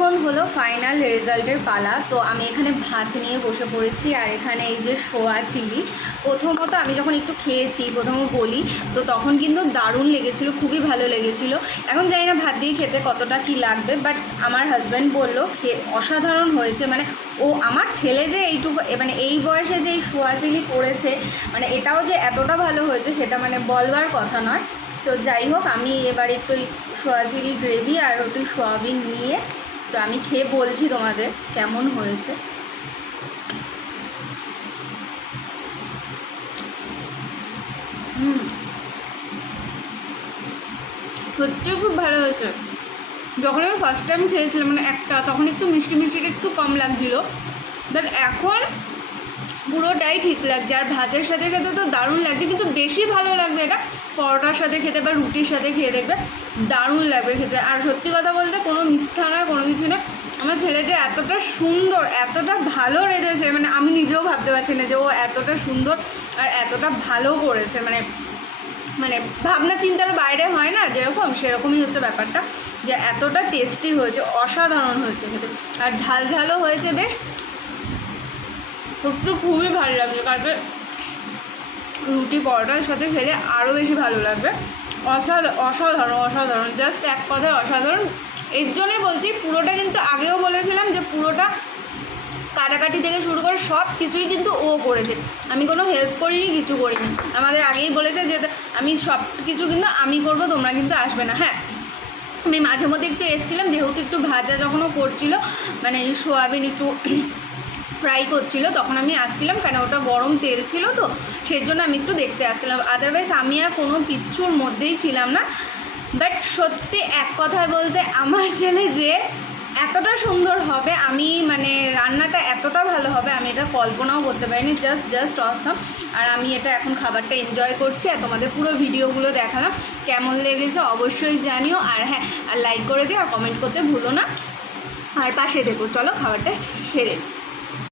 এখন হলো ফাইনাল রেজাল্টের পালা। তো আমি এখানে ভাত নিয়ে বসে পড়েছি, আর এখানে এই যে সোয়া চিলি। প্রথমত আমি যখন একটু খেয়েছি, প্রথমে বলি, তো তখন কিন্তু দারুণ লেগেছিলো, খুবই ভালো লেগেছিলো। এখন জানি না ভাত দিয়ে খেতে কতটা কি লাগবে, বাট আমার হাজব্যান্ড বললো অসাধারণ হয়েছে। মানে ও আমার ছেলে যে এইটুকু মানে এই বয়সে যে এই সোয়া চিলি করেছে, মানে এটাও যে এতটা ভালো হয়েছে সেটা মানে বলবার কথা নয়। তো যাই হোক, আমি এবার একটু সোয়া চিলি গ্রেভি আর একটু সয়াবিন নিয়ে তো আমি খেয়ে বলছি তোমাদের কেমন হয়েছে। সত্যি খুব ভালো হয়েছে। যখন আমি ফার্স্ট টাইম খেয়েছিলাম মানে একটা, তখন একটু মিষ্টি মিষ্টিটা একটু কম লাগছিল, বাট এখন পুরোটাই ঠিক লাগছে। আর ভাতের সাথে খেতে তো দারুণ লাগছে, কিন্তু বেশি ভালো লাগবে এটা পরোটার সাথে খেতে বা রুটির সাথে খেয়ে দেখবে, দারুণ লাগবে খেতে। আর সত্যি কথা বলতে কোনো মিথ্যা নয়, কোনো কিছু নয়, আমার ছেলে যে এতটা সুন্দর এতটা ভালো রেঁধেছে, মানে আমি নিজেও ভাবতে পারছি না যে ও এতটা সুন্দর আর এতটা ভালো করেছে। মানে মানে ভাবনা চিন্তার বাইরে হয় না যেরকম, সেরকমই হচ্ছে ব্যাপারটা, যে এতটা টেস্টি হয়েছে, অসাধারণ হয়েছে খেতে। আর ঝাল ঝালও হয়েছে বেশ, একটু খুবই ভালো লাগছে। কালকে রুটি পরোটার সাথে খেলে আরও বেশি ভালো লাগবে। অসাধারণ অসাধারণ, জাস্ট এক কথায় অসাধারণ। এর জন্যই বলছি, পুরোটা কিন্তু আগেও বলেছিলাম যে পুরোটা কাটাকাটি থেকে শুরু করে সব কিছুই কিন্তু ও করেছে, আমি কোনো হেল্প করিনি, কিছু করিনি। আমাদের আগেই বলেছে যে আমি সব কিছু কিন্তু আমি করবো, তোমরা কিন্তু আসবে না। হ্যাঁ, আমি মাঝে মধ্যে একটু এসেছিলাম, যেহেতু একটু ভাজা যখনও করছিল, মানে সোয়াবিন একটু ফ্রাই করছিল, তখন আমি আসছিলাম, কেন ওটা গরম তেল ছিল, তো সেই জন্য আমি একটু দেখতে আসছিলাম। আদারওয়াইজ আমি আর কোনো কিচ্ছুর মধ্যেই ছিলাম না। বাট সত্যি এক কথায় বলতে, আমার ছেলে যে এতটা সুন্দর হবে, আমি মানে রান্নাটা এতটা ভালো হবে আমি এটা কল্পনাও করতে পারিনি। Just awesome. আর আমি এটা এখন খাবারটা এনজয় করছি, আর তোমাদের পুরো ভিডিওগুলো দেখালাম, কেমন লেগেছে অবশ্যই জানিও। আর হ্যাঁ, আর লাইক করে দিও, আর কমেন্ট করতে ভুলো না, আর পাশে দেখো। চলো খাবারটা সেরে।